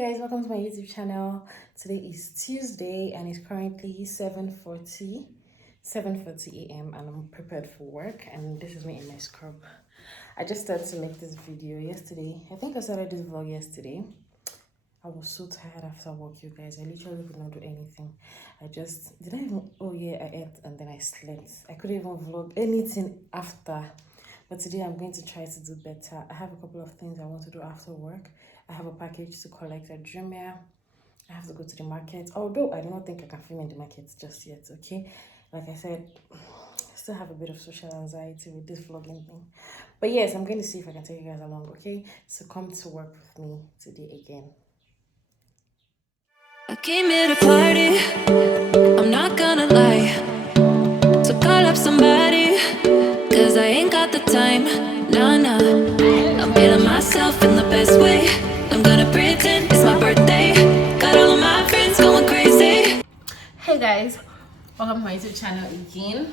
Guys, welcome to my YouTube channel. Today is Tuesday and it's currently 7:40 a.m. and I'm prepared for work, and this is me in my scrub. I just started to make this video yesterday. I think I started this vlog yesterday. I was so tired after work, you guys. I literally could not do anything. Oh yeah, I ate and then I slept. I couldn't even vlog anything after. But today I'm going to try to do better. I have a couple of things I want to do after work. I have a package to collect at Jumia. I have to go to the market. Although I do not think I can film in the market just yet, okay? Like I said, I still have a bit of social anxiety with this vlogging thing. But yes, I'm going to see if I can take you guys along, okay? So come to work with me today again. I came here to party, I'm not gonna lie. So call up somebody, cause I ain't got the time. Nah, I'm feeling myself in the best way. I'm gonna pretend it's my birthday. Got all of my friends going crazy. Hey guys, welcome to my YouTube channel again.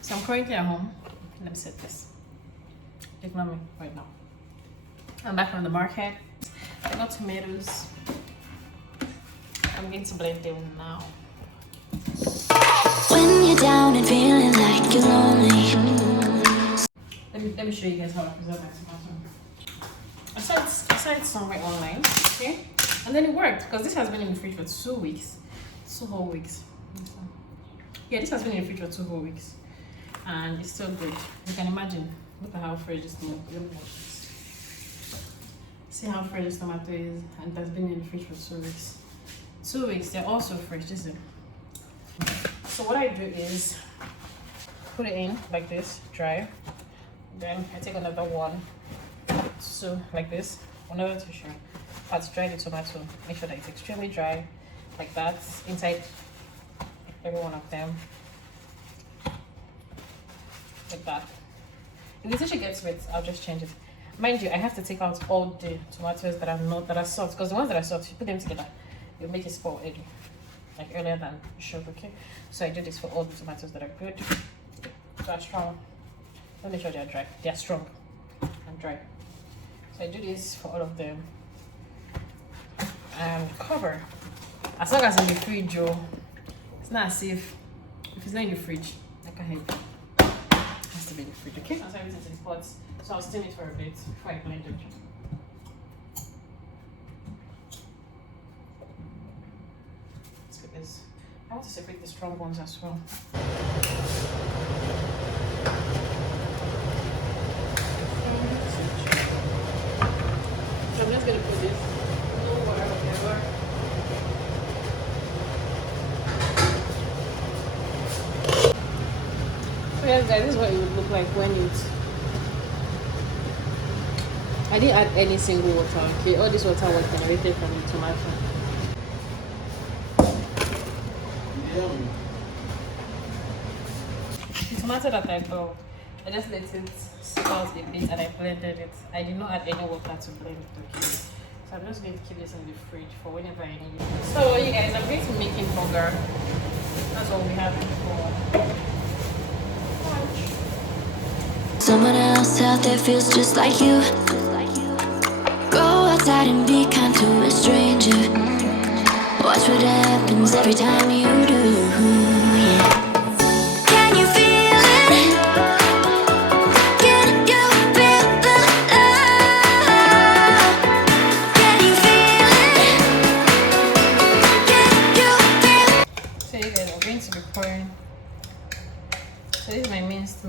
So I'm currently at home. Let me set this. Ignore me right now. I'm back from the market. I got tomatoes. I'm going to blend them now. When you're down and feeling like you're lonely. Let me show you guys how I preserve my tomato. I saw it somewhere online, okay? And then it worked because this has been in the fridge for 2 weeks. 2 whole weeks. Yeah, this has been in the fridge for 2 whole weeks. And it's still good. You can imagine. Look at how fresh this tomato is. See how fresh this tomato is, and it has been in the fridge for 2 weeks. 2 weeks, they're also fresh, isn't it? So what I do is put it in like this, dry. Then I take another one, so like this, another tissue. I dry the tomato, make sure that it's extremely dry, like that, inside every one of them, like that. If the tissue gets wet, I'll just change it. Mind you, I have to take out all the tomatoes that are soft, because the ones that are soft, if you put them together, you'll make it spoil early, like earlier than it should, okay? So I do this for all the tomatoes that are good, that are strong. Let me make sure they are dry. They are strong and dry. So I do this for all of them and cover. As long as in the fridge, it's not as if it's not in the fridge, I can help you. It has to be in the fridge, okay? That's everything's in the pot. So I'll steam it for a bit before I blend it. Let's get this. I want to separate the strong ones as well. So I'm just gonna put this, no water, whatever. So yes guys, this is what it would look like when I didn't add any single water, okay? All this water was generated from the tomato. The tomato that I boiled, I just let it sit out a bit and I blended it. I did not add any water to blend it, okay? So I'm just going to keep this in the fridge for whenever I need it. So you guys, I'm going to be making burger. That's what we have for lunch. Someone else out there feels just like you. Go outside and be kind to a stranger. Watch what happens every time you do. Yeah. Can you feel it? Can you feel the love? Can you feel it? Can you feel? So you guys, I'm going to be pouring. So this is my minced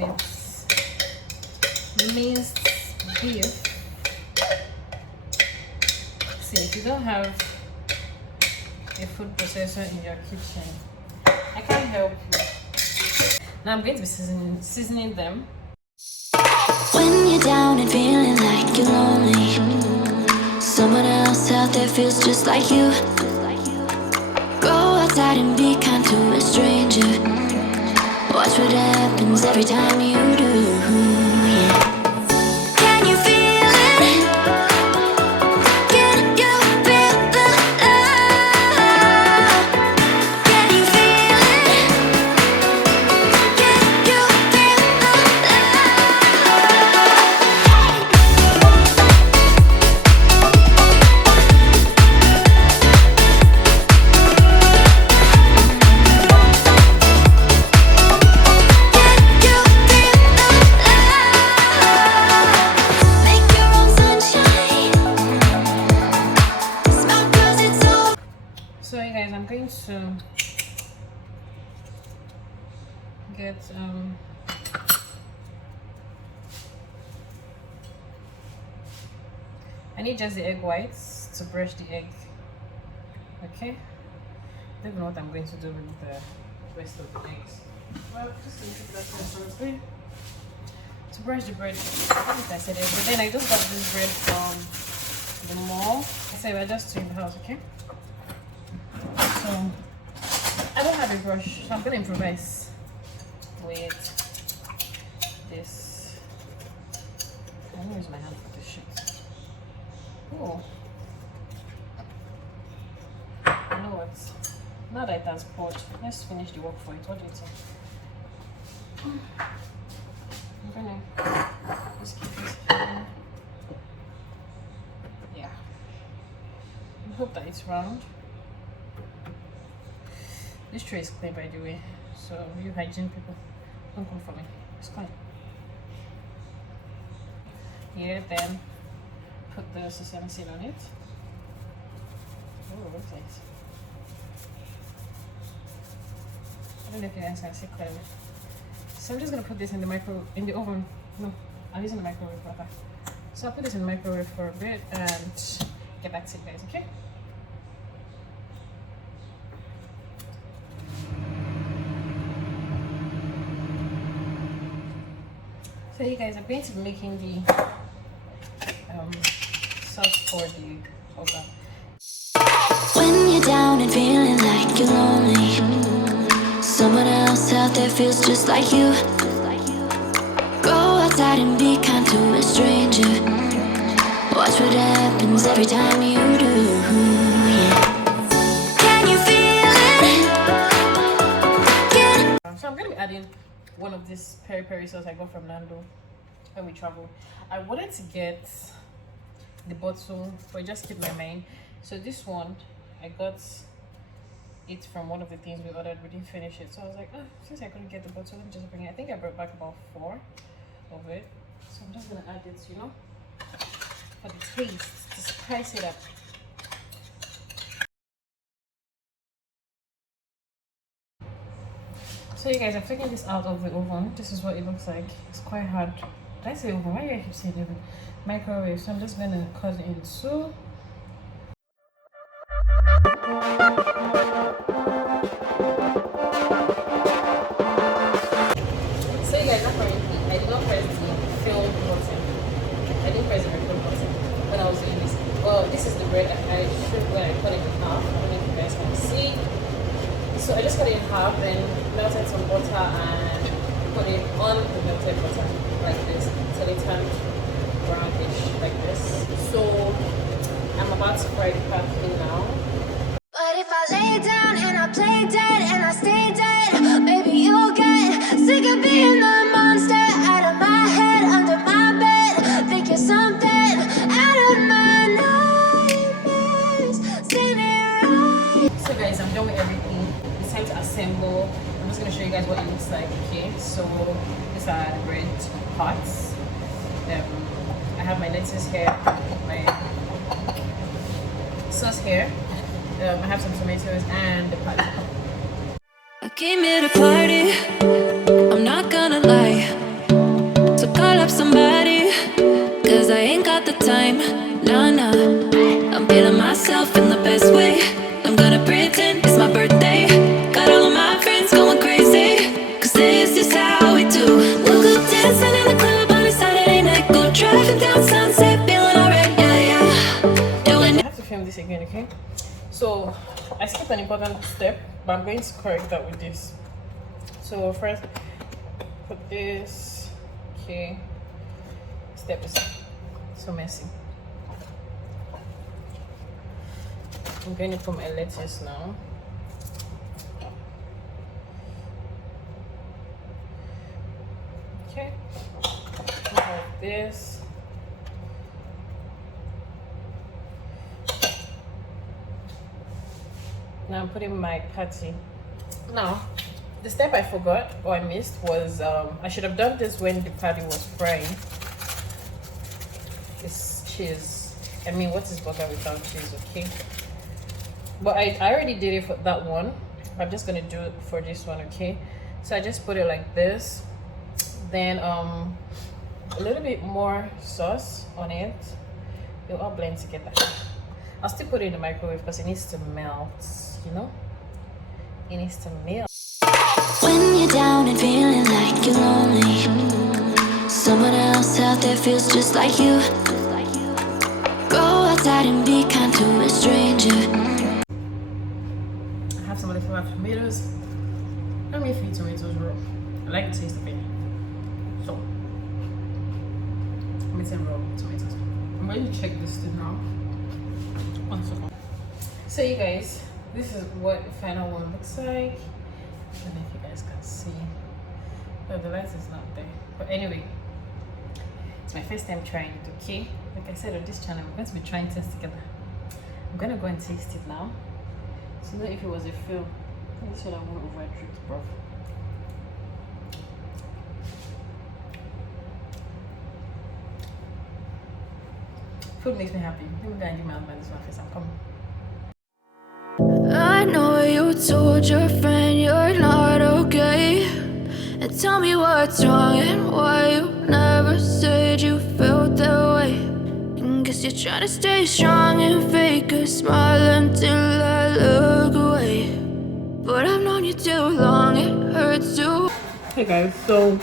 beef. See, if you don't have a food processor in your kitchen, I can't help you. Now I'm going to be seasoning them. When you're down and feeling like you're lonely, someone else out there feels just like you. Go outside and be kind to a stranger. Watch what happens every time you do. Yeah. Can you feel it? Can you feel the love? Can you feel it? Can you feel the love? to get I need just the egg whites to brush the egg. Okay, I don't know what I'm going to do with the rest of the eggs. Well, just leave it that way. To brush the bread, I think I said it, but then I just got this bread from the mall. So we're just in the house, okay? So I don't have a brush, so I'm gonna improvise with this. I'm gonna use my hand for this shit. Oh, you know what? Now that it has poured, let's finish the work for it. What do you think? I'm gonna just keep this here. Yeah. I hope that it's round. This tray is clean, by the way, so you hygiene people, don't come for me. It's clean. Here, then put the sesame seed on it. Oh, looks nice. I don't know if you guys can see clearly. So I'm just gonna put this in the oven. No, I'm using the microwave rather. So I'll put this in the microwave for a bit and get back to you guys, okay? So you guys are going to be making the sauce for the okra. When you're down and feeling like you're lonely, someone else out there feels just like you. Go outside and be kind to a stranger. Watch what happens every time you do. Yeah. Can you feel it? So I'm gonna be adding one of this peri-peri sauce I got from Nando when we traveled. I wanted to get the bottle, but I just keep my mind. So this one, I got it from one of the things we ordered. We didn't finish it, so I was like, oh, since I couldn't get the bottle, let me just bring it. I think I brought back about 4 of it, so I'm just gonna add it, you know, for the taste, to spice it up. So you guys, I'm taking this out of the oven. This is what it looks like. It's quite hard. Did I say oven? Why do I keep saying oven? Microwave. So I'm just gonna cut it in two. So you guys, apparently I did not press the film button. I didn't press the record button when I was doing this. Well, this is the bread I showed when I cut it in half. I don't know if you guys can see. So I just cut it in half and melted some butter and put it on the melted butter like this till it turned brownish like this. So I'm about to fry the pumpkin now. But if I lay down and I play dead and I stay dead, maybe you'll get sick of being the monster out of my head, under my bed. Think you're something out of my nightmares. Seen it right. So guys, I'm done with everything. It's time to assemble. I'm just gonna show you guys what it looks like. Okay, so these are the bread parts. I have my lettuce here, my sauce here. I have some tomatoes and the patty. I came here to party, I'm not gonna lie. So call up somebody, cause I ain't got the time. Nah, nah, I'm feeling myself in the best way. I'm gonna pretend it's my birthday. Got all of my friends going crazy, cause this is how we do. We'll go dancing in the club on a Saturday night. Go driving down Sunset, feeling alright, yeah, yeah. Doing I have to film this again, okay? So I skipped an important step, but I'm going to correct that with this. So first, put this. Okay, step is so messy. I'm going to put my lettuce now. Okay, like this. Now I'm putting my patty. Now, the step I forgot or I missed was I should have done this when the patty was frying. It's cheese. I mean, what is butter without cheese, okay? But I already did it for that one. I'm just gonna do it for this one, okay? So I just put it like this, then a little bit more sauce on it. It'll all blend together. I'll still put it in the microwave because it needs to melt, you know? It needs to melt. When you're down and feeling like you're lonely, someone else out there feels just like you. Go outside and be kind to a stranger. I have some leftover tomatoes. Let me feed tomatoes raw. I like the taste of it. So, let me raw tomatoes. I'm going to check this thing now. 1 second. So you guys, this is what the final one looks like. I don't know if you guys can see. No, the light is not there. But anyway, it's my first time trying it, okay? Like I said on this channel, I'm going to be trying things together. I'm going to go and taste it now. So know if it was a fail. This one I won't overdrink, bro. Food makes me happy. Let me go and give my husband this one first. I'm coming. I know you told your friend you're not okay, and tell me what's wrong and why you never said you felt that way. And guess you're trying to stay strong and fake a smile until I look away. But I've known you too long, it hurts to. Hey guys, so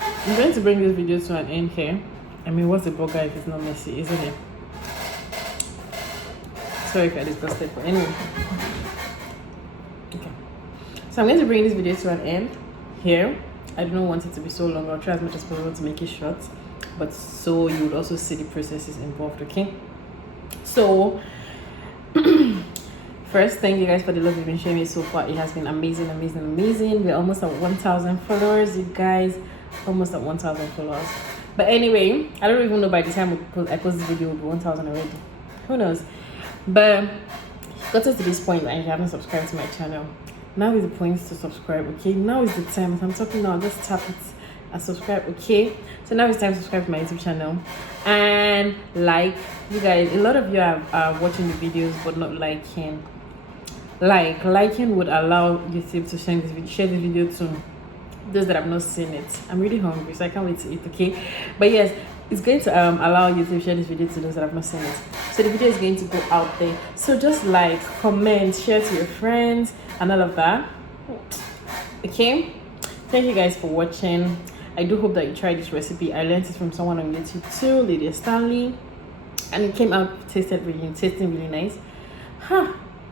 I'm going to bring this video to an end here. I mean, what's the burger if it's not messy, isn't it? Sorry if I disgusted, but anyway. Okay. So I'm going to bring this video to an end here. I don't want it to be so long. I'll try as much as possible to make it short, but so you would also see the processes involved, okay? So first, thank you guys for the love you've been showing me so far. It has been amazing, amazing, amazing. We're almost at 1,000 followers, you guys. Almost at 1,000 followers. But anyway, I don't even know by the time I post this video, it will be 1,000 already. Who knows? But got us to this point and you haven't subscribed to my channel. Now is the point to subscribe, okay? Now is the time. As I'm talking now, just tap it and subscribe, okay? So now it's time to subscribe to my YouTube channel and like. You guys, a lot of you are watching the videos but not liking. Liking would allow YouTube to share this video to those that have not seen it. I'm really hungry, so I can't wait to eat, okay? But yes, it's going to allow you to share this video to those that have not seen it. So the video is going to go out there. So just like, comment, share to your friends and all of that. Okay? Thank you guys for watching. I do hope that you try this recipe. I learned it from someone on YouTube too, Lydia Stanley. And it came out tasting really nice.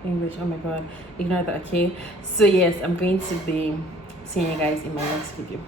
English, oh my god. Ignore that, okay? So yes, I'm going to be seeing you guys in my next video.